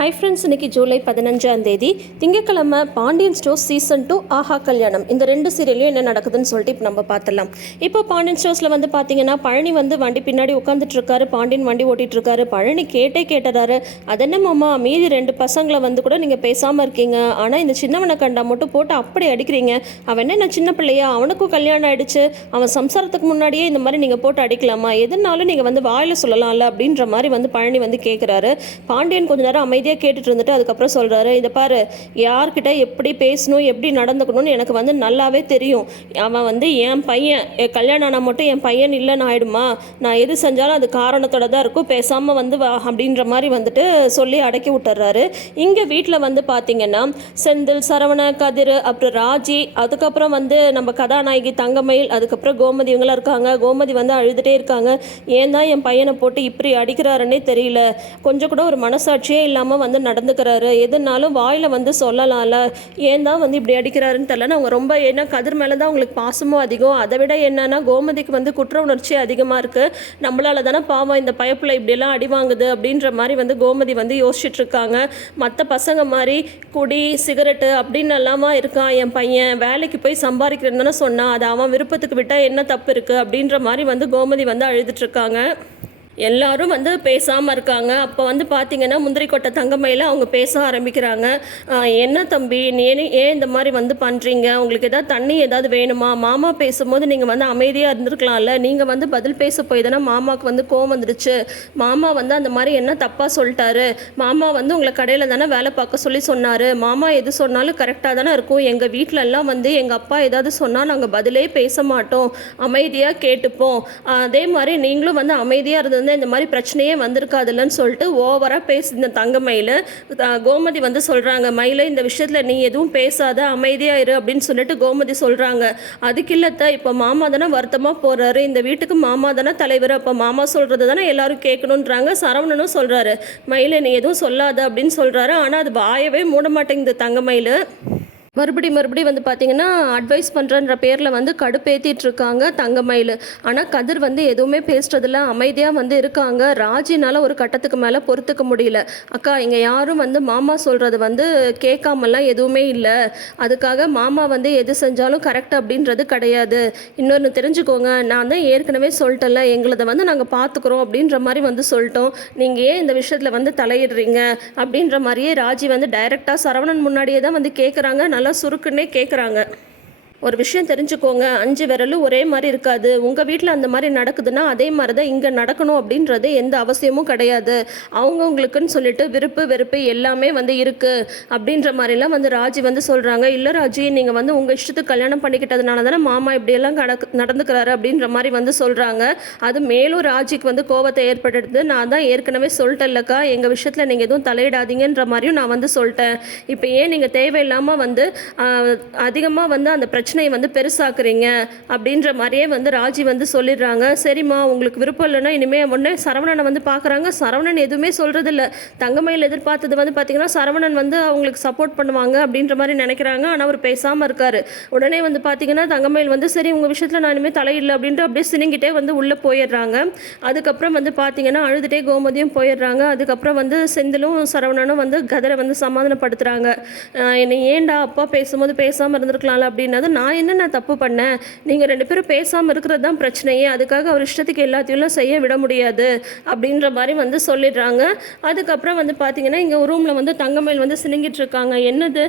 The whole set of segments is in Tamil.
ஹை ஃப்ரெண்ட்ஸ், இன்றைக்கி ஜூலை 15ஆம் தேதி திங்கக்கிழமை பாண்டியன் ஸ்டோர்ஸ் சீசன் 2 ஆஹா கல்யாணம் இந்த 2 சீரியலையும் என்ன நடக்குதுன்னு சொல்லிட்டு இப்போ நம்ம பார்த்துடலாம். இப்போ பாண்டியன் ஸ்டோர்ஸில் வந்து பார்த்தீங்கன்னா பழனி வந்து வண்டி பின்னாடி உட்காந்துட்ருக்காரு, பாண்டியன் வண்டி ஓட்டிகிட்ருக்காரு. பழனி கேட்டுறாரு, அதென்ன மாமா மீதி 2 பசங்களை வந்து கூட நீங்கள் பேசாமல் இருக்கீங்க, ஆனால் இந்த சின்னவனை கண்டா மட்டும் போட்டு அப்படி அடிக்கிறீங்க. அவன் என்ன சின்ன பிள்ளையா, அவனுக்கும் கல்யாணம் ஆகிடுச்சு, அவன் சம்சாரத்துக்கு முன்னாடியே இந்த மாதிரி நீங்கள் போட்டு அடிக்கலாமா, எதுனாலும் நீங்கள் வந்து வாயில் சொல்லலாம்ல அப்படின்ற மாதிரி வந்து பழனி வந்து கேட்குறாரு. பாண்டியன் கொஞ்ச நேரம் அமைதியாக கேட்டுட்டு இருந்துட்டு அதுக்கப்புறம் சொல்கிறாரு, இதை பாரு, யார்கிட்ட எப்படி பேசணும் எப்படி நடந்துக்கணும்னு எனக்கு வந்து நல்லாவே தெரியும். அவன் வந்து என் பையன், கல்யாணம் ஆனால் மட்டும் என் பையன் இல்லைன்னு ஆகிடுமா, நான் எது செஞ்சாலும் அது காரணத்தோட தான் இருக்கும், பேசாமல் வந்து அப்படின்ற மாதிரி வந்துட்டு சொல்லி அடக்கி விட்டுறாரு. இங்கே வீட்டில் வந்து பார்த்திங்கன்னா செந்தில், சரவண, கதிர், அப்புறம் ராஜி, அதுக்கப்புறம் வந்து நம்ம கதாநாயகி தங்கமயில், அதுக்கப்புறம் கோமதி இவங்களாம் இருக்காங்க. கோமதி வந்து அழுதுகிட்டே இருக்காங்க. ஏன் தான் என் பையனை போட்டு இப்படி அடிக்கிறாருன்னே தெரியல, கொஞ்சம் கூட ஒரு மனசாட்சியே இல்லாமல் வந்து நடந்துக்கிறாரு, எதுனாலும் வாயில் வந்து சொல்லலாம்ல, ஏன் தான் வந்து இப்படி அடிக்கிறாருன்னு தெரியல. அவங்க ரொம்ப ஏன்னா கதிர் மேலே தான் அவங்களுக்கு பாசமும் அதிகம். அதை விட என்னன்னா கோமதிக்கு வந்து குற்ற உணர்ச்சி அதிகமாக இருக்குது. நம்மளால தானே பாவம் இந்த பயப்புல இப்படியெல்லாம் அடி வாங்குது அப்படின்ற மாதிரி வந்து கோமதி வந்து யோசிச்சுட்டு இருக்காங்க. மற்ற பசங்க மாதிரி குடி சிகரெட்டு அப்படின்னு எல்லாமா இருக்கான் என் பையன், வேலைக்கு போய் சம்பாதிக்கிறேன்னு தானே சொன்னான், அது அவன் விருப்பத்துக்கு விட்டால் என்ன தப்பு இருக்குது அப்படின்ற மாதிரி வந்து கோமதி வந்து அழுதுட்ருக்காங்க. எல்லாரும் வந்து பேசாமல் இருக்காங்க. அப்போ வந்து பார்த்திங்கன்னா முந்திரிக்கொட்டை தங்கமயில அவங்க பேச ஆரம்பிக்கிறாங்க. என்ன தம்பி, ஏன் இந்த மாதிரி வந்து பண்ணுறீங்க, உங்களுக்கு எதாவது தண்ணி ஏதாவது வேணுமா, மாமா பேசும்போது நீங்கள் வந்து அமைதியாக இருந்திருக்கலாம்ல, நீங்கள் வந்து பதில் பேச போய் தானே மாமாவுக்கு வந்து கோவம் வந்துடுச்சு. மாமா வந்து அந்த மாதிரி என்ன தப்பாக சொல்லிட்டாரு, மாமா வந்து உங்களை கடையில் தானே வேலை பார்க்க சொல்லி சொன்னார், மாமா எது சொன்னாலும் கரெக்டாக தானே இருக்கும். எங்கள் வீட்டிலலாம் வந்து எங்கள் அப்பா ஏதாவது சொன்னால் நாங்கள் பதிலே பேச மாட்டோம், அமைதியாக கேட்டுப்போம். அதே மாதிரி நீங்களும் வந்து அமைதியாக இருந்தது இந்த மாதிரி பிரச்சனையே வந்திருக்காதுல்லன்னு சொல்லிட்டு ஓவராக பேசுன தங்கமயில் கோமதி வந்து சொல்கிறாங்க, மயில இந்த விஷயத்தில் நீ எதுவும் பேசாத, அமைதியாக இரு அப்படின்னு சொல்லிட்டு கோமதி சொல்கிறாங்க. அதுக்கு இல்லத்த, இப்போ மாமா தானே வருத்தமாக போகிறாரு, இந்த வீட்டுக்கு மாமா தானே தலைவர், அப்போ மாமா சொல்கிறது தானே எல்லாரும் கேட்கணுன்றாங்க. சரவணனும் சொல்கிறாரு, மயில நீ எதுவும் சொல்லாத அப்படின்னு சொல்கிறாரு. ஆனால் அது வாயவே மூட மாட்டேங்குது தங்கமயில். மறுபடியும் வந்து பார்த்திங்கன்னா அட்வைஸ் பண்ணுறன்ற பேரில் வந்து கடுப்பேற்றிட்டு இருக்காங்க தங்கமயில். ஆனால் கதிர் வந்து எதுவுமே பேசுறதில்ல, அமைதியாக வந்து இருக்காங்க. ராஜினால் ஒரு கட்டத்துக்கு மேலே பொறுத்துக்க முடியல. அக்கா, இங்கே யாரும் வந்து மாமா சொல்கிறது வந்து கேட்காமலாம் எதுவுமே இல்லை, அதுக்காக மாமா வந்து எது செஞ்சாலும் கரெக்ட் அப்படின்றது கிடையாது. இன்னொன்று தெரிஞ்சுக்கோங்க, நான் தான் ஏற்கனவே சொல்லிட்டேன்ல, எங்களதை வந்து நாங்கள் பார்த்துக்குறோம் அப்படின்ற மாதிரி வந்து சொல்லிட்டோம், நீங்கள் ஏன் இந்த விஷயத்தில் வந்து தலையிடுறீங்க அப்படின்ற மாதிரியே ராஜி வந்து டைரெக்டாக சரவணன் முன்னாடியே தான் வந்து கேட்குறாங்க. நல்லா சுருக்குன்னே கேட்குறாங்க. ஒரு விஷயம் தெரிஞ்சுக்கோங்க, 5 விரலும் ஒரே மாதிரி இருக்காது, உங்கள் வீட்டில் அந்த மாதிரி நடக்குதுன்னா அதே மாதிரி தான் இங்கே நடக்கணும் அப்படின்றது எந்த அவசியமும் கிடையாது. அவங்கவுங்களுக்குன்னு சொல்லிட்டு விருப்பு வெறுப்பு எல்லாமே வந்து இருக்குது அப்படின்ற மாதிரிலாம் வந்து ராஜி வந்து சொல்கிறாங்க. இல்லை ராஜி, நீங்கள் வந்து உங்கள் இஷ்டத்துக்கு கல்யாணம் பண்ணிக்கிட்டதுனால தானே மாமா இப்படியெல்லாம் நடந்துக்கிறாரு அப்படின்ற மாதிரி வந்து சொல்கிறாங்க. அது மேலும் ராஜிக்கு வந்து கோபத்தை ஏற்படுது. நான் தான் ஏற்கனவே சொல்லிட்டேன்லக்கா, எங்கள் விஷயத்தில் நீங்கள் எதுவும் தலையிடாதீங்கன்ற மாதிரியும் நான் வந்து சொல்லிட்டேன். இப்போ ஏன் நீங்கள் தேவையில்லாமல் வந்து அதிகமாக வந்து அந்த பிரச்சனையை வந்து பெருசாக்குறீங்க அப்படின்ற மாதிரியே வந்து ராஜி வந்து சொல்லிடுறாங்க. சரிம்மா, உங்களுக்கு விருப்பம் இல்லைன்னா இனிமேல் உடனே சரவணனை வந்து பார்க்குறாங்க. சரவணன் எதுவுமே சொல்கிறதில்ல. தங்கமயில் எதிர்பார்த்தது வந்து பார்த்திங்கன்னா சரவணன் வந்து அவங்களுக்கு சப்போர்ட் பண்ணுவாங்க அப்படின்ற மாதிரி நினைக்கிறாங்க. ஆனால் அவர் பேசாமல் இருக்கார். உடனே வந்து பார்த்திங்கன்னா தங்கமயில் வந்து சரி, உங்கள் விஷயத்தில் நான் இனிமேல் தலையிடல அப்படின்ட்டு அப்படியே சினிங்கிட்டே வந்து உள்ளே போயிடுறாங்க. அதுக்கப்புறம் வந்து பார்த்திங்கன்னா அழுதுகிட்டே கோமதியும் போயிடுறாங்க. அதுக்கப்புறம் வந்து செந்திலும் சரவணனும் வந்து கதிரை வந்து சமாதானப்படுத்துகிறாங்க. என்னை ஏன்டா அப்பா பேசும்போது பேசாமல் இருந்திருக்கலாம்ல அப்படின்னது, நான் தப்பு பண்ணேன், நீங்கள் 2 பேரும் பேசாமல் இருக்கிறது தான் பிரச்சனையே, அதுக்காக அவர் இஷ்டத்துக்கு எல்லாத்தையும் செய்ய விட முடியாது அப்படின்ற மாதிரி வந்து சொல்லிடுறாங்க. அதுக்கப்புறம் வந்து பார்த்திங்கன்னா இங்கே ரூமில் வந்து தங்கமயில் வந்து சினிங்கிட்டு இருக்காங்க. என்னது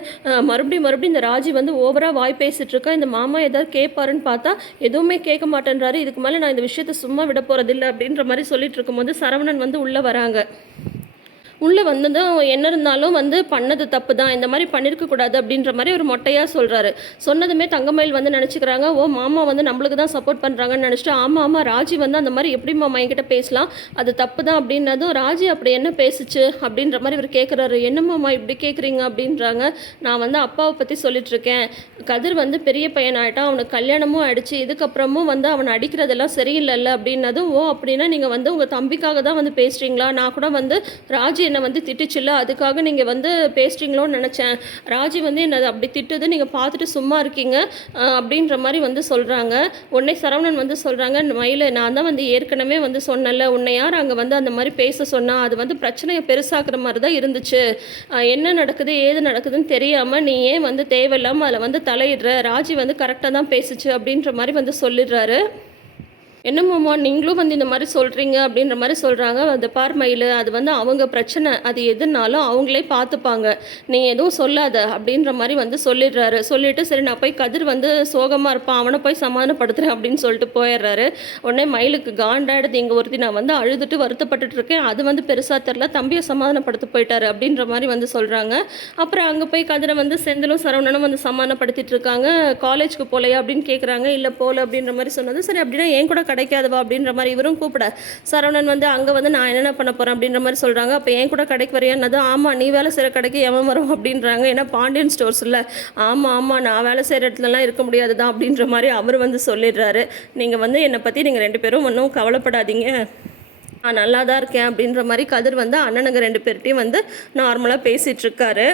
மறுபடியும் இந்த ராஜி வந்து ஓவராக வாய் பேசிகிட்டு இருக்கா, இந்த மாமா ஏதாவது கேட்பாருன்னு பார்த்தா எதுவுமே கேட்க மாட்டேன்றாரு, இதுக்கு மேலே நான் இந்த விஷயத்தை சும்மா விட போகிறதில்லை அப்படின்ற மாதிரி சொல்லிட்டு இருக்கும்போது சரவணன் வந்து உள்ளே வராங்க. உள்ளே வந்ததும் என்ன இருந்தாலும் வந்து பண்ணது தப்பு தான், இந்த மாதிரி பண்ணியிருக்கக்கூடாது அப்படின்ற மாதிரி ஒரு மொட்டையாக சொல்கிறாரு. சொன்னதுமே தங்கமயில் வந்து நினச்சிக்கிறாங்க, ஓ மாமா வந்து நம்மளுக்கு தான் சப்போர்ட் பண்ணுறாங்கன்னு நினச்சிட்டு, ஆமாம் ராஜி வந்து அந்த மாதிரி எப்படி மாமா என்கிட்ட பேசலாம், அது தப்பு தான் அப்படின்னதும், ராஜி அப்படி என்ன பேசுச்சு அப்படின்ற மாதிரி இவர் கேட்குறாரு. என்ன மாமா இப்படி கேட்குறீங்க அப்படின்றாங்க. நான் வந்து அப்பாவை பற்றி சொல்லிட்டுருக்கேன், கதிர் வந்து பெரிய பையன் ஆகிட்டான், அவனுக்கு கல்யாணமும் ஆகிடுச்சு, இதுக்கப்புறமும் வந்து அவனை அடிக்கிறதெல்லாம் சரியில்லைல்ல அப்படின்னதும், ஓ அப்படின்னா நீங்கள் வந்து உங்கள் தம்பிக்காக தான் வந்து பேசுகிறீங்களா, நான் கூட வந்து ராஜி என்னை வந்து திட்டுச்சுல்ல, அதுக்காக நீங்கள் வந்து பேசுகிறீங்களோன்னு நினச்சேன். ராஜி வந்து என்னை அப்படி திட்டுது, நீங்கள் பார்த்துட்டு சும்மா இருக்கீங்க அப்படின்ற மாதிரி வந்து சொல்கிறாங்க. உடனே சரவணன் வந்து சொல்கிறாங்க, மயிலு நான் தான் வந்து ஏற்கனவே வந்து சொன்னேன்ல, உன்னை யார் அங்கே வந்து அந்த மாதிரி பேச சொன்னா, அது வந்து பிரச்சனையை பெருசாக்குற மாதிரி தான் இருந்துச்சு. என்ன நடக்குது ஏது நடக்குதுன்னு தெரியாமல் நீ ஏன் வந்து தேவையில்லாமல் அதில் வந்து தலையிடுற, ராஜி வந்து கரெக்டாக தான் பேசுச்சு அப்படின்ற மாதிரி வந்து சொல்லிடுறாரு. என்னம்மாம்மா நீங்களும் வந்து இந்த மாதிரி சொல்கிறீங்க அப்படின்ற மாதிரி சொல்கிறாங்க. அந்த பார் மயிலு, அது வந்து அவங்க பிரச்சனை, அது எதுனாலும் அவங்களே பார்த்துப்பாங்க, நீ எதுவும் சொல்லாத அப்படின்ற மாதிரி வந்து சொல்லிடுறாரு. சொல்லிவிட்டு சரி நான் போய் கதிர் வந்து சோகமாக இருப்பான், அவனை போய் சமாதானப்படுத்துகிறேன் அப்படின்னு சொல்லிட்டு போயிடுறாரு. உடனே மயிலுக்கு காண்டாயிடுது, இங்கே ஒருத்தி நான் வந்து அழுதுட்டு வருத்தப்பட்டுட்டு இருக்கேன், அது வந்து பெருசாக தெரில, தம்பியை சமாதானப்படுத்த போயிட்டாரு அப்படின்ற மாதிரி வந்து சொல்கிறாங்க. அப்புறம் அங்கே போய் கதிரை வந்து செந்திலும் சரவணனும் வந்து சமாதானப்படுத்திட்டு இருக்காங்க. காலேஜுக்கு போகலையா அப்படின்னு கேட்குறாங்க. இல்லை போகல அப்படின்ற மாதிரி சொன்னது. சரி அப்படின்னா ஏன் கூட கிடைக்காதவா அப்படின்ற மாதிரி இவரும் கூப்பிட, சரவணன் வந்து அங்கே வந்து நான் என்னென்ன பண்ண போகிறேன் அப்படின்ற மாதிரி சொல்கிறாங்க. அப்போ என் கூட கடைக்கு வரையானது, ஆமாம் நீ வேலை செய்கிற கடைக்கு எவன் வரும் அப்படின்றாங்க. ஏன்னா பாண்டியன் ஸ்டோர்ஸ் இல்லை, ஆமாம் நான் வேலை செய்கிற இடத்துலலாம் இருக்க முடியாது தான் அப்படின்ற மாதிரி அவர் வந்து சொல்லிடுறாரு. நீங்கள் வந்து என்னை பற்றி நீங்கள் 2 பேரும் ஒன்றும் கவலைப்படாதீங்க, நான் நல்லா தான் இருக்கேன் அப்படின்ற மாதிரி கதிர் வந்து அண்ணனுங்க 2 பேர்கிட்டையும் வந்து நார்மலாக பேசிகிட்ருக்காரு.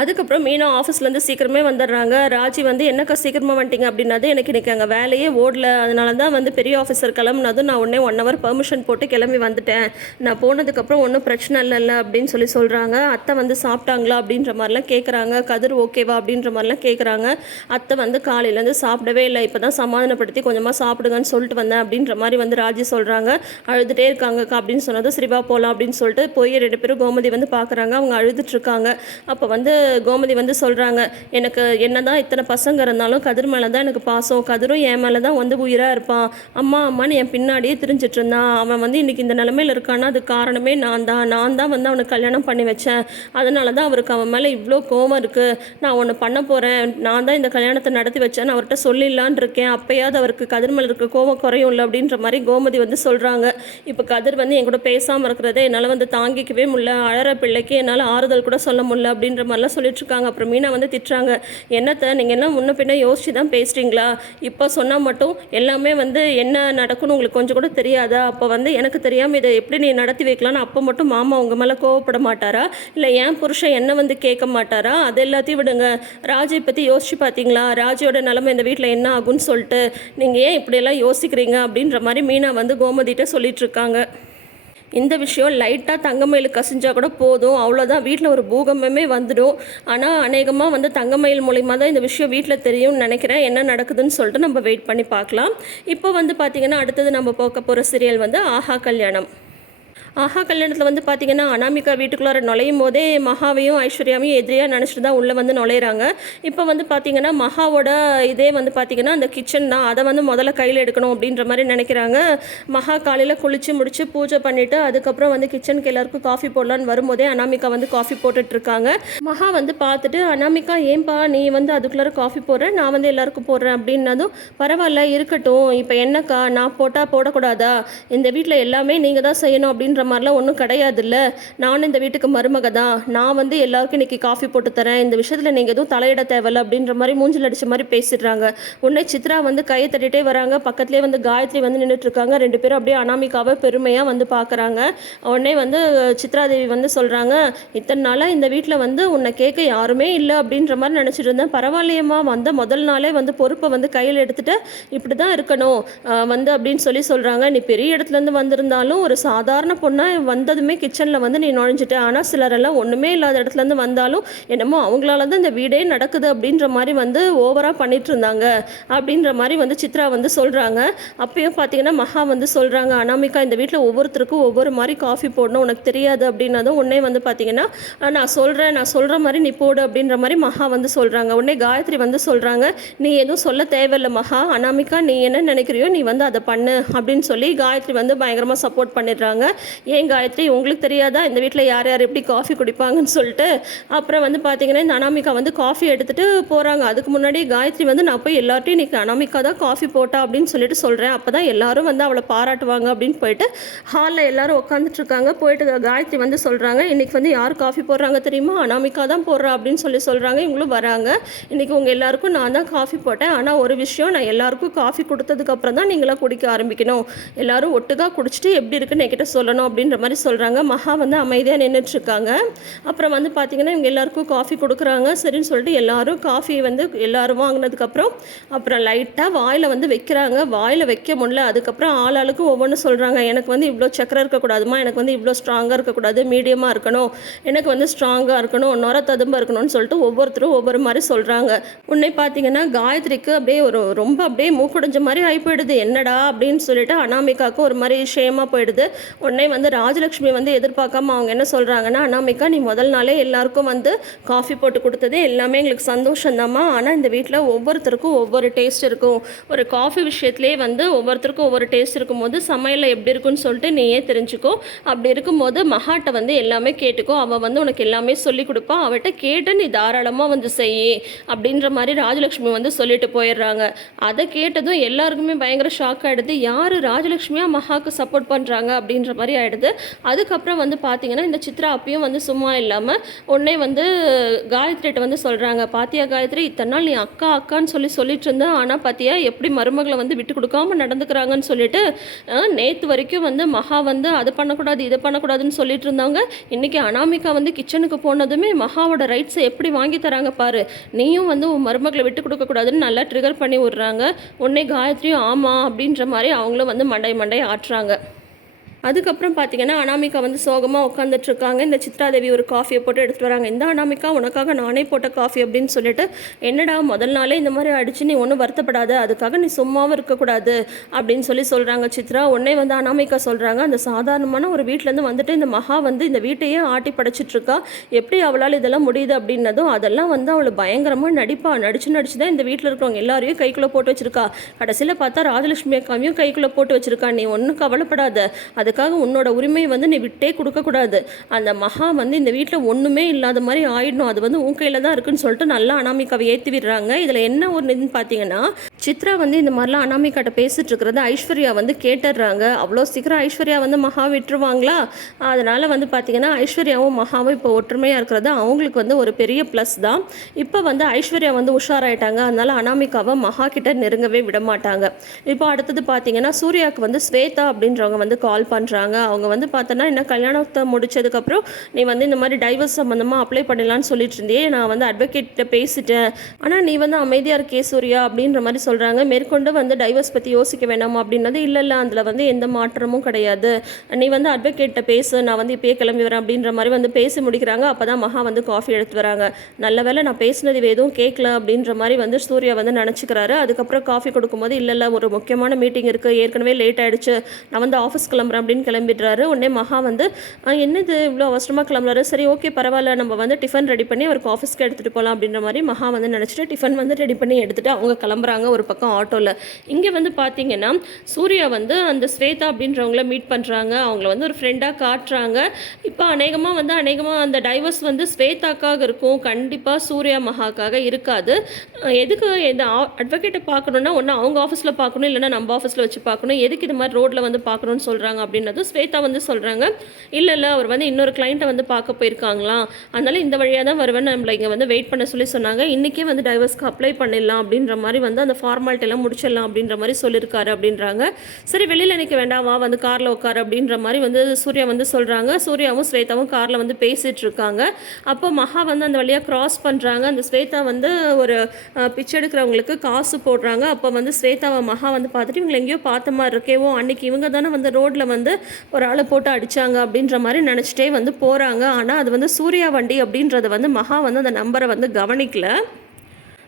அதுக்கப்புறம் மீனா ஆஃபீஸ்லேருந்து சீக்கிரமே வந்துடுறாங்க. ராஜி வந்து என்னக்கா சீக்கிரமாக வந்துட்டீங்க அப்படின்னது, எனக்கு இன்றைக்கி அங்கே வேலையே ஓடல, அதனால தான் வந்து பெரிய ஆஃபீஸர் கிளம்புனதும் நான் உடனே 1 hour பெர்மிஷன் போட்டு கிளம்பி வந்துட்டேன், நான் போனதுக்கப்புறம் ஒன்றும் பிரச்சனை இல்லைல்ல அப்படின்னு சொல்கிறாங்க. அத்தை வந்து சாப்பிட்டாங்களா அப்படின்ற மாதிரிலாம் கேட்குறாங்க. கதிர் ஓகேவா அப்படின்ற மாதிரிலாம் கேட்குறாங்க. அத்தை வந்து காலையிலேருந்து சாப்பிடவே இல்லை, இப்போ தான் சமாதானப்படுத்தி கொஞ்சமாக சாப்பிடுங்கன்னு சொல்லிட்டு வந்தேன் அப்படின்ற மாதிரி வந்து ராஜி சொல்கிறாங்க. அழுதுகிட்டே இருக்காங்கக்கா அப்படின்னு சொன்னது, சரிவா போகலாம் அப்படின்னு சொல்லிட்டு போய் 2 பேரும் கோமதி வந்து பார்க்குறாங்க. அவங்க அழுதுட்ருக்காங்க. அப்போ வந்து கோமதி வந்து சொல்கிறாங்க, எனக்கு என்னதான் இத்தனை பசங்க இருந்தாலும் கதிர் மேலே தான் எனக்கு பாசம், கதிரும் என் மேலே தான் வந்து உயிராக இருப்பான், அம்மான்னு என் பின்னாடியே திரிஞ்சிட்டு இருந்தான், அவன் வந்து இன்றைக்கி இந்த நிலமையில் இருக்கான்னா அது காரணமே நான் தான் வந்து அவனுக்கு கல்யாணம் பண்ணி வச்சேன், அதனால தான் அவருக்கு அவன் மேலே இவ்வளோ கோவம் இருக்குது, நான் ஒன்று பண்ண போகிறேன், நான் தான் இந்த கல்யாணத்தை நடத்தி வச்சேன்னு அவர்கிட்ட சொல்லிடலான் இருக்கேன், அப்போயாவது அவருக்கு கதிர் மேலே இருக்க கோவம் குறையும்ல அப்படின்ற மாதிரி கோமதி வந்து சொல்கிறாங்க. இப்போ கதிர் வந்து என் கூட பேசாமல் இருக்கிறதே என்னால் வந்து தாங்கிக்கவே முடியல, அழற பிள்ளைக்கு என்னால் ஆறுதல் கூட சொல்ல முடியல அப்படின்ற மாதிரிலாம் சொல்லிட்டுருக்காங்க. அப்புறம் மீனா வந்து திட்டுறாங்க, என்னத்தை நீங்கள் எல்லாம் முன்ன பின்ன யோசிச்சு தான் பேசுகிறீங்களா, இப்போ சொன்னால் மட்டும் எல்லாமே வந்து என்ன நடக்கும்னு உங்களுக்கு கொஞ்சம் கூட தெரியாதா, அப்போ வந்து எனக்கு தெரியாமல் இதை எப்படி நீ நடத்தி வைக்கலான்னு அப்போ மட்டும் மாமா உங்கள் மேலே கோவப்பட மாட்டாரா, இல்லை ஏன் புருஷன் என்ன வந்து கேட்க மாட்டாரா, அது எல்லாத்தையும் விடுங்க, ராஜியை பற்றி யோசிச்சு பார்த்தீங்களா, ராஜியோட நிலைமை இந்த வீட்டில் என்ன ஆகும்னு சொல்லிட்டு நீங்கள் ஏன் இப்படியெல்லாம் யோசிக்கிறீங்க அப்படின்ற மாதிரி மீனா வந்து கோமதிட்ட சொல்லிட்டு இருக்காங்க. இந்த விஷயம் லைட்டாக தங்கமயில் கசிஞ்சால் கூட போதும், அவ்வளோதான், வீட்டில் ஒரு பூகம்பமே வந்துடும். ஆனால் அநேகமாக வந்து தங்கமயில் மூலிமா தான் இந்த விஷயம் வீட்டில் தெரியும்னு நினைக்கிறேன். என்ன நடக்குதுன்னு சொல்லிட்டு நம்ம வெயிட் பண்ணி பார்க்கலாம். இப்போ வந்து பார்த்திங்கன்னா அடுத்தது நம்ம பார்க்க போகிற சீரியல் வந்து ஆஹா கல்யாணம். ஆஹா கல்யாணத்தில் வந்து பார்த்திங்கன்னா அனாமிகா வீட்டுக்குள்ளார நுழையும் போதே மகாவையும் ஐஸ்வர்யாவையும் எதிரியாக நினச்சிட்டு தான் உள்ளே வந்து நுழையிறாங்க. இப்போ வந்து பார்த்திங்கன்னா மகாவோட இதே வந்து பார்த்திங்கன்னா அந்த கிச்சன் தான், அதை வந்து முதல்ல கையில் எடுக்கணும் அப்படின்ற மாதிரி நினைக்கிறாங்க. மகா காலையில் குளித்து முடித்து பூஜை பண்ணிவிட்டு அதுக்கப்புறம் வந்து கிச்சனுக்கு எல்லாருக்கும் காஃபி போடலான்னு வரும்போதே அனாமிகா வந்து காஃபி போட்டுட்ருக்காங்க. மகா வந்து பார்த்துட்டு, அனாமிகா ஏன்பா நீ வந்து அதுக்குள்ளார காஃபி போடுறேன், நான் வந்து எல்லாருக்கும் போடுறேன் அப்படின்னதும், பரவாயில்ல இருக்கட்டும், இப்போ என்னக்கா நான் போட்டால் போடக்கூடாதா, இந்த வீட்டில் எல்லாமே நீங்கள் தான் செய்யணும் அப்படின்ற மாதிரிலாம் ஒன்றும் கிடையாதுல்ல, நானும் இந்த வீட்டுக்கு மருமக தான், நான் வந்து எல்லாருக்கும் இன்றைக்கி காஃபி போட்டு தரேன், இந்த விஷயத்தில் நீங்கள் எதுவும் தலையிட தேவையில்ல அப்படின்ற மாதிரி மூஞ்சில் அடித்த மாதிரி பேசிடுறாங்க. உடனே சித்ரா வந்து கையை தட்டிகிட்டே வராங்க. பக்கத்துலேயே வந்து காயத்ரி வந்து நின்றுட்டுருக்காங்க. 2 பேரும் அப்படியே அனாமிகாவை பெருமையாக வந்து பார்க்குறாங்க. உடனே வந்து சித்ராதேவி வந்து சொல்கிறாங்க, இத்தனை நாளாக இந்த வீட்டில் வந்து உன்னை கேட்க யாருமே இல்லை அப்படின்ற மாதிரி நினச்சிட்டு இருந்தேன், பரவாயில்லையம்மா வந்த முதல் நாளே வந்து பொறுப்பை வந்து கையில் எடுத்துகிட்டு இப்படி தான் இருக்கணும் வந்து அப்படின்னு சொல்கிறாங்க. நீ பெரிய இடத்துலேருந்து வந்திருந்தாலும் ஒரு சாதாரண பொண்ணாக வந்ததுமே கிச்சனில் வந்து நீ நுழைஞ்சிட்ட, ஆனால் சிலரெல்லாம் ஒன்றுமே இல்லாத இடத்துலேருந்து வந்தாலும் என்னமோ அவங்களால தான் இந்த வீடே நடக்குது அப்படின்ற மாதிரி வந்து ஓவராக பண்ணிட்டு இருந்தாங்க அப்படின்ற மாதிரி வந்து சித்ரா வந்து சொல்கிறாங்க. அப்பயும் பார்த்தீங்கன்னா மகா வந்து சொல்கிறாங்க, அனாமிகா இந்த வீட்டில் ஒவ்வொருத்தருக்கும் ஒவ்வொரு மாதிரி காஃபி போடணும் உனக்கு தெரியாது அப்படின்னதும் உடனே வந்து பார்த்தீங்கன்னா நான் சொல்கிற மாதிரி நீ போடு அப்படின்ற மாதிரி மகா வந்து சொல்கிறாங்க. உடனே காயத்ரி வந்து சொல்கிறாங்க, நீ எதுவும் சொல்ல தேவையில்லை மகா, அனாமிகா நீ என்ன நினைக்கிறியோ நீ வந்து அதை பண்ணு அப்படின்னு சொல்லி காயத்ரி வந்து பயங்கரமாக சப்போர்ட் பண்ணிடுறாங்க. ஏன் காயத்ரி உங்களுக்கு தெரியாதா இந்த வீட்டில் யார் யார் எப்படி காஃபி குடிப்பாங்கன்னு சொல்லிட்டு. அப்புறம் வந்து பார்த்தீங்கன்னா இந்த அனாமிகா வந்து காஃபி எடுத்துகிட்டு போகிறாங்க. அதுக்கு முன்னாடி காயத்ரி வந்து நான் போய் எல்லார்ட்டையும் இன்றைக்கி அனாமிகா தான் காஃபி போட்டா அப்படின்னு சொல்லிட்டு சொல்கிறேன், அப்போ தான் எல்லாரும் வந்து அவளை பாராட்டுவாங்க அப்படின்னு போயிட்டு ஹாலில் எல்லாரும் உட்காந்துட்ருக்காங்க. போயிட்டு காயத்ரி வந்து சொல்கிறாங்க, இன்றைக்கி வந்து யார் காஃபி போடுறாங்க தெரியுமா, அனாமிகா தான் போடுறா அப்படின்னு சொல்கிறாங்க. இவங்களும் வராங்க. இன்றைக்கி உங்கள் எல்லாருக்கும் நான் தான் காஃபி போட்டேன், ஆனால் ஒரு விஷயம், நான் எல்லாருக்கும் காஃபி கொடுத்ததுக்கப்புறம் தான் நீங்களாம் குடிக்க ஆரம்பிக்கணும், எல்லோரும் ஒட்டுக்காக குடிச்சிட்டு எப்படி இருக்குன்னு என்கிட்ட சொல்லணும் அப்படின்ற மாதிரி சொல்கிறாங்க. மகா வந்து அமைதியாக நின்றுட்டுருக்காங்க. அப்புறம் வந்து பார்த்திங்கன்னா இவங்க எல்லாருக்கும் காஃபி கொடுக்குறாங்க. சரின்னு சொல்லிட்டு எல்லோரும் காஃபி வந்து எல்லோரும் வாங்கினதுக்கப்புறம் அப்புறம் லைட்டாக வாயில் வந்து வைக்கிறாங்க. வாயில் வைக்க முடியல. அதுக்கப்புறம் ஆளாளுக்கு ஒவ்வொன்று சொல்கிறாங்க. எனக்கு வந்து இவ்வளோ சக்கரை இருக்கக்கூடாதுமா, எனக்கு வந்து இவ்வளோ ஸ்ட்ராங்காக இருக்கக்கூடாது, மீடியமாக இருக்கணும், எனக்கு வந்து ஸ்ட்ராங்காக இருக்கணும், நுர ததும்பாக இருக்கணும்னு சொல்லிட்டு ஒவ்வொருத்தரும் ஒவ்வொரு மாதிரி சொல்கிறாங்க. உன்னை பார்த்தீங்கன்னா காயத்ரிக்கு அப்படியே ரொம்ப அப்படியே மூக்குடைஞ்ச மாதிரி ஆகி போயிடுது. என்னடா அப்படின்னு சொல்லிட்டு அனாமிகாவுக்கு ஒரு மாதிரி ஷேமாக போயிடுது. உடனே வந்து ராஜலக்ஷ்மி வந்து எதிர்பார்க்காம அவங்க என்ன சொல்கிறாங்கன்னா, அனாமிகா நீ முதல் நாளே எல்லாருக்கும் வந்து காஃபி போட்டு கொடுத்தது எல்லாமே எங்களுக்கு சந்தோஷம்தாம்மா. ஆனால் இந்த வீட்டில் ஒவ்வொருத்தருக்கும் ஒவ்வொரு டேஸ்ட் இருக்கும். ஒரு காஃபி விஷயத்துலேயே வந்து ஒவ்வொருத்தருக்கும் ஒவ்வொரு டேஸ்ட் இருக்கும்போது சமையலில் எப்படி இருக்குன்னு சொல்லிட்டு நீயே தெரிஞ்சுக்கோ. அப்படி இருக்கும்போது மகாட்ட வந்து எல்லாமே கேட்டுக்கோ. அவள் வந்து உனக்கு எல்லாமே சொல்லி கொடுப்பா. அவட்ட கேட்டு நீ தாராளமாக வந்து செய் அப்படின்ற மாதிரி ராஜலக்ஷ்மி வந்து சொல்லிட்டு போயிடுறாங்க. அதை கேட்டதும் எல்லாருக்குமே பயங்கர ஷாக் ஆகிடுது. யார் ராஜலக்ஷ்மியாக மகாவுக்கு சப்போர்ட் பண்ணுறாங்க அப்படின்ற மாதிரி ஆகிடுது. அதுக்கப்புறம் வந்து பார்த்திங்கன்னா இந்த சித்ரா அப்பயும் வந்து சும்மா இல்லாமல் உடனே வந்து காயத்ரிகிட்ட வந்து சொல்கிறாங்க, பாத்தியா காயத்ரி, இத்தனை நாள் நீ அக்கா அக்கான்னு சொல்லிட்டு இருந்தேன், ஆனால் பாத்தியா எப்படி மருமகளை வந்து விட்டு கொடுக்காம நடந்துக்கிறாங்கன்னு சொல்லிட்டு நேற்று வரைக்கும் வந்து மகா வந்து அதை பண்ணக்கூடாது இதை பண்ணக்கூடாதுன்னு சொல்லிட்டு இருந்தவங்க இன்றைக்கி அனாமிகா வந்து கிச்சனுக்கு போனதுமே மகாவோட ரைட்ஸை எப்படி வாங்கி தராங்க பாரு, நீயும் வந்து உன் மருமகளை விட்டு கொடுக்கக்கூடாதுன்னு நல்லா ட்ரிகர் பண்ணி விட்றாங்க. உடனே காயத்ரியும் ஆமாம் அப்படின்ற மாதிரி அவங்களும் வந்து மண்டை ஆட்டுறாங்க. அதுக்கப்புறம் பார்த்தீங்கன்னா அனாமிகா வந்து சோகமாக உட்காந்துட்ருக்காங்க. இந்த சித்ராதேவி ஒரு காஃபியை போட்டு எடுத்துகிட்டு வராங்க. இந்த அனாமிகா உனக்காக நானே போட்ட காஃபி அப்படின்னு சொல்லிட்டு, என்னடா முதல் நாளே இந்த மாதிரி அடிச்சு நீ ஒன்றும் வருத்தப்படாத, அதுக்காக நீ சும்மாவும் இருக்கக்கூடாது அப்படின்னு சொல்கிறாங்க சித்ரா. உடனே வந்து அனாமிகா சொல்கிறாங்க, அந்த சாதாரணமான ஒரு வீட்டிலேருந்து வந்துட்டு இந்த மகா வந்து இந்த வீட்டையே ஆட்டி படைச்சிட்ருக்கா, எப்படி அவளால் இதெல்லாம் முடியுது அப்படின்னதும் அதெல்லாம் வந்து அவளை பயங்கரமாக நடிச்சு தான் இந்த வீட்டில் இருக்கிறவங்க எல்லாரையும் கைக்குள்ளே போட்டு வச்சுருக்கா. கடைசியில் பார்த்தா ராஜலட்சுமி அக்காவையும் கைக்குள்ளே போட்டு வச்சுருக்கா. நீ ஒன்றும் கவலைப்படாத, அதுக்காக உன்னோட உரிமையை வந்து நீ விட்டே கொடுக்கக்கூடாது. அந்த மகா வந்து இந்த வீட்டில் ஒன்றுமே இல்லாத மாதிரி ஆயிடணும், அது வந்து உன் கையில் தான் இருக்குன்னு சொல்லிட்டு நல்லா அனாமிகாவை ஏற்றி விடுறாங்க. இதில் என்ன ஒன்றுன்னு பார்த்தீங்கன்னா, சித்ரா வந்து இந்த மாதிரிலாம் அனாமிகாட்ட பேசிட்டு இருக்கிறது ஐஸ்வர்யா வந்து கேட்டுடுறாங்க. அவ்வளோ சீக்கிரம் ஐஸ்வர்யா வந்து மகா விட்டுருவாங்களா? அதனால் வந்து பார்த்திங்கன்னா ஐஸ்வர்யாவும் மகாவும் இப்போ ஒற்றுமையாக இருக்கிறது அவங்களுக்கு வந்து ஒரு பெரிய ப்ளஸ் தான். இப்போ வந்து ஐஸ்வர்யா வந்து உஷாராயிட்டாங்க. அதனால் அனாமிகாவை மகா கிட்ட நெருங்கவே விட மாட்டாங்க. இப்போ அடுத்தது பார்த்திங்கன்னா சூர்யாவுக்கு வந்து ஸ்வேதா அப்படின்றவங்க வந்து கால் பண்ணுறாங்க. அவங்க வந்து பார்த்தோன்னா என்ன கல்யாணத்தை முடிச்சதுக்கப்புறம் நீ வந்து இந்த மாதிரி டைவர்ஸ் சம்மந்தமாக அப்ளை பண்ணிடலான்னு சொல்லிட்டு இருந்தியே, நான் வந்து அட்வொகேட்ட பேசிட்டேன், ஆனால் நீ வந்து அமைதியாக இருக்கே சூர்யா அப்படின்ற மாதிரி சொல்கிறாங்க. மேற்கொண்டு வந்து டைவர்ஸ் பற்றி யோசிக்க வேண்டாமா அப்படின்னது, இல்லை அதில் வந்து எந்த மாற்றமும் கிடையாது, நீ வந்து அட்வொகேட்ட பேசு, நான் வந்து இப்போயே கிளம்பி வரேன் அப்படின்ற மாதிரி வந்து பேசி முடிக்கிறாங்க. அப்போ தான் மகா வந்து காஃபி எடுத்து வராங்க. நல்ல வேளை நான் பேசினது எதுவும் கேட்கல அப்படின்ற மாதிரி வந்து சூர்யா வந்து நினச்சிக்கிறாரு. அதுக்கப்புறம் காஃபி கொடுக்கும்போது இல்லை ஒரு முக்கியமான மீட்டிங் இருக்குது, ஏற்கனவே லேட் ஆகிடுச்சு, நான் வந்து ஆஃபீஸ் கிளம்புறேன் அப்படின்னு கிளம்பிடுறாரு. உடனே மகா வந்து என்னது இவ்வளோ அவசரமாக கிளம்புறாரு, சரி ஓகே பரவாயில்ல, நம்ம வந்து டிஃபன் ரெடி பண்ணி அவருக்கு ஆஃபீஸ்க்கு எடுத்துகிட்டு போகலாம் அப்படின்ற மாதிரி மகா வந்து நினச்சிட்டு டிஃபன் வந்து ரெடி பண்ணி எடுத்துகிட்டு அவங்க கிளம்புறாங்க ஒரு பக்கம் ஆட்டோவில். இங்கே வந்து பார்த்தீங்கன்னா சூர்யா வந்து அந்த ஸ்வேதா அப்படின்றவங்கள மீட் பண்ணுறாங்க. அவங்கள வந்து ஒரு ஃப்ரெண்டாக காட்டுறாங்க. இப்போ அநேகமாக அந்த டைவர்ஸ் வந்து ஸ்வேதாக்காக இருக்கும், கண்டிப்பாக சூர்யா மகாக்காக இருக்காது. எதுக்கு இந்த அட்வொகேட்டை பார்க்கணுன்னா ஒன்று அவங்க ஆஃபீஸில் பார்க்கணும், இல்லைனா நம்ம ஆஃபீஸில் வச்சு பார்க்கணும், எதுக்கு இது மாதிரி ரோட்டில் வந்து பார்க்கணுன்னு சொல்கிறாங்க அப்படின்னது ஸ்வேதா வந்து சொல்கிறாங்க, இல்லை அவர் வந்து இன்னொரு கிளைண்ட்டை வந்து பார்க்க போயிருக்காங்களாம், அதனால் இந்த வழியாக தான் வருவேன், நம்மளை இங்கே வந்து வெயிட் பண்ண சொன்னாங்க, இன்றைக்கே வந்து டைவர்ஸ்க்கு அப்ளை பண்ணிடலாம் அப்படின்ற மாதிரி வந்து அந்த ஃபார்மாலிட்டியெல்லாம் முடிச்சிடலாம் அப்படின்ற மாதிரி சொல்லியிருக்காரு அப்படின்றாங்க. சரி வெளியில் நினைக்க வேண்டாம், வா வந்து காரில் உட்காரு அப்படின்ற மாதிரி வந்து சூர்யா வந்து சொல்கிறாங்க. சூர்யாவும் ஸ்வேதாவும் காரில் வந்து பேசிகிட்டு இருக்காங்க. அப்போ மகா வந்து அந்த வழியாக கிராஸ் பண்ணுறாங்க. அந்த ஸ்வேதா வந்து ஒரு பிச்சை எடுக்கிறவங்களுக்கு காசு போடுறாங்க. அப்போ வந்து ஸ்வேதாவை மகா வந்து பார்த்துட்டு இவங்களை எங்கேயோ பார்த்த மாதிரி இருக்கேவோ, அன்றைக்கி இவங்க தானே வந்து ரோட்டில் வந்து ஒரு ஆளை போட்டு அடித்தாங்க அப்படின்ற மாதிரி நினச்சிட்டே வந்து போகிறாங்க. ஆனால் அது வந்து சூர்யா வண்டி அப்படின்றத வந்து மகா வந்து அந்த நம்பரை வந்து கவனிக்கல.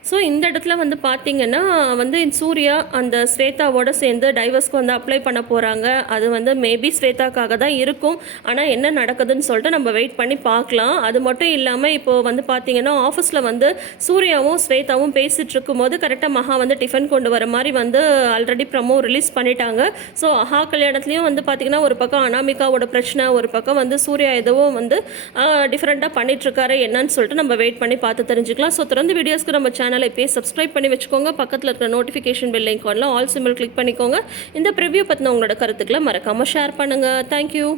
ஸோ இந்த இடத்துல வந்து பார்த்திங்கன்னா வந்து சூர்யா அந்த ஸ்வேதாவோட சேர்ந்து டைவர்ஸ்க்கு வந்து அப்ளை பண்ண போகிறாங்க. அது வந்து மேபி ஸ்வேதாக்காக தான் இருக்கும். ஆனால் என்ன நடக்குதுன்னு சொல்லிட்டு நம்ம வெயிட் பண்ணி பார்க்கலாம். அது மட்டும் இல்லாமல் இப்போது வந்து பார்த்திங்கன்னா ஆஃபீஸில் வந்து சூர்யாவும் ஸ்வேதாவும் பேசிகிட்டு இருக்கும்போது கரெக்டாக மகா வந்து டிஃபன் கொண்டு வர மாதிரி வந்து ஆல்ரெடி ப்ரமோ ரிலீஸ் பண்ணிட்டாங்க. ஸோ ஆஹா கல்யாணத்துலேயும் வந்து பார்த்திங்கன்னா ஒரு பக்கம் அனாமிகாவோட பிரச்சனை, ஒரு பக்கம் வந்து சூர்யா எதுவும் வந்து டிஃப்ரெண்ட்டாக பண்ணிகிட்ருக்காரு என்னன்னு சொல்லிட்டு நம்ம வெயிட் பண்ணி பார்த்து தெரிஞ்சுக்கலாம். ஸோ தொடர்ந்து வீடியோஸ்க்கு நம்ம சேனலை இப்போயே சப்ஸ்கிரைப் பண்ணி வச்சுக்கோங்க. பக்கத்தில் இருக்கிற நோட்டிஃபிகேஷன் பெல் ஐக்கானில் ஆல் சிம்பிள் கிளிக் பண்ணிக்கோங்க. இந்த ப்ரிவ்யூ பற்றின உங்களோட கருத்துக்களை மறக்காமல் ஷேர் பண்ணுங்கள். தேங்க்யூ.